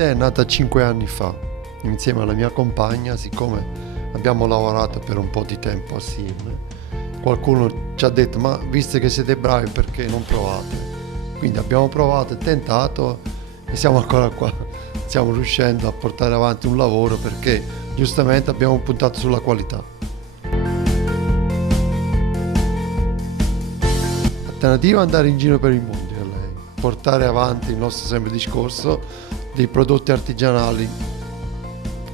L'idea è nata 5 anni fa, insieme alla mia compagna, siccome abbiamo lavorato per un po' di tempo assieme. Qualcuno ci ha detto, ma visto che siete bravi perché non provate? Quindi abbiamo provato e tentato e siamo ancora qua, stiamo riuscendo a portare avanti un lavoro perché giustamente abbiamo puntato sulla qualità. L'alternativa è andare in giro per il mondo, portare avanti il nostro sempre discorso dei prodotti artigianali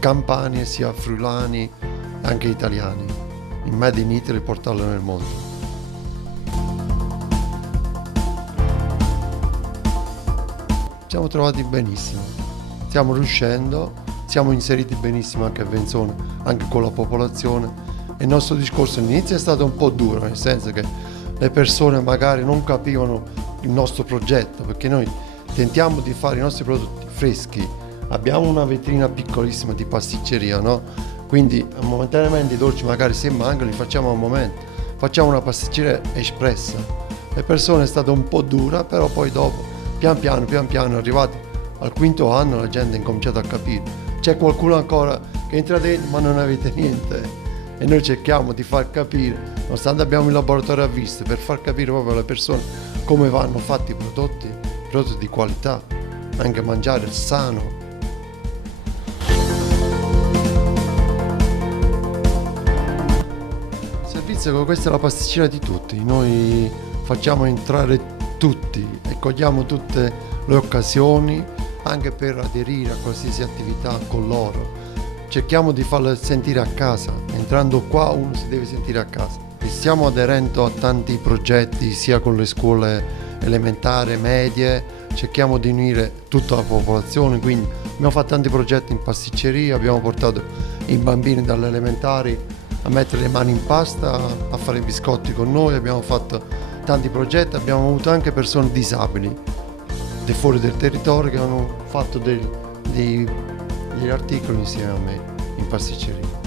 campani, sia friulani anche italiani, in Made in Italy, portarlo nel mondo. Ci siamo trovati benissimo, stiamo riuscendo, siamo inseriti benissimo anche a Venzone, anche con la popolazione, e il nostro discorso all'inizio è stato un po' duro, nel senso che le persone magari non capivano il nostro progetto, perché noi tentiamo di fare i nostri prodotti freschi, abbiamo una vetrina piccolissima di pasticceria, no? Quindi momentaneamente i dolci magari se mancano li facciamo al momento, facciamo una pasticceria espressa. Le persone è stata un po' dura, però poi dopo pian piano arrivati al quinto anno la gente ha incominciato a capire. C'è qualcuno ancora che entra dentro ma non avete niente, e noi cerchiamo di far capire, nonostante abbiamo il laboratorio a vista, per far capire proprio alle persone come vanno fatti i prodotti di qualità, anche mangiare sano. Il servizio, questa è la pasticcina di tutti, noi facciamo entrare tutti e cogliamo tutte le occasioni anche per aderire a qualsiasi attività con loro. Cerchiamo di farle sentire a casa, entrando qua uno si deve sentire a casa. Stiamo aderendo a tanti progetti sia con le scuole elementari, medie, cerchiamo di unire tutta la popolazione, quindi abbiamo fatto tanti progetti in pasticceria, abbiamo portato i bambini dalle elementari a mettere le mani in pasta, a fare i biscotti con noi, abbiamo fatto tanti progetti, abbiamo avuto anche persone disabili di fuori del territorio che hanno fatto degli articoli insieme a me in pasticceria.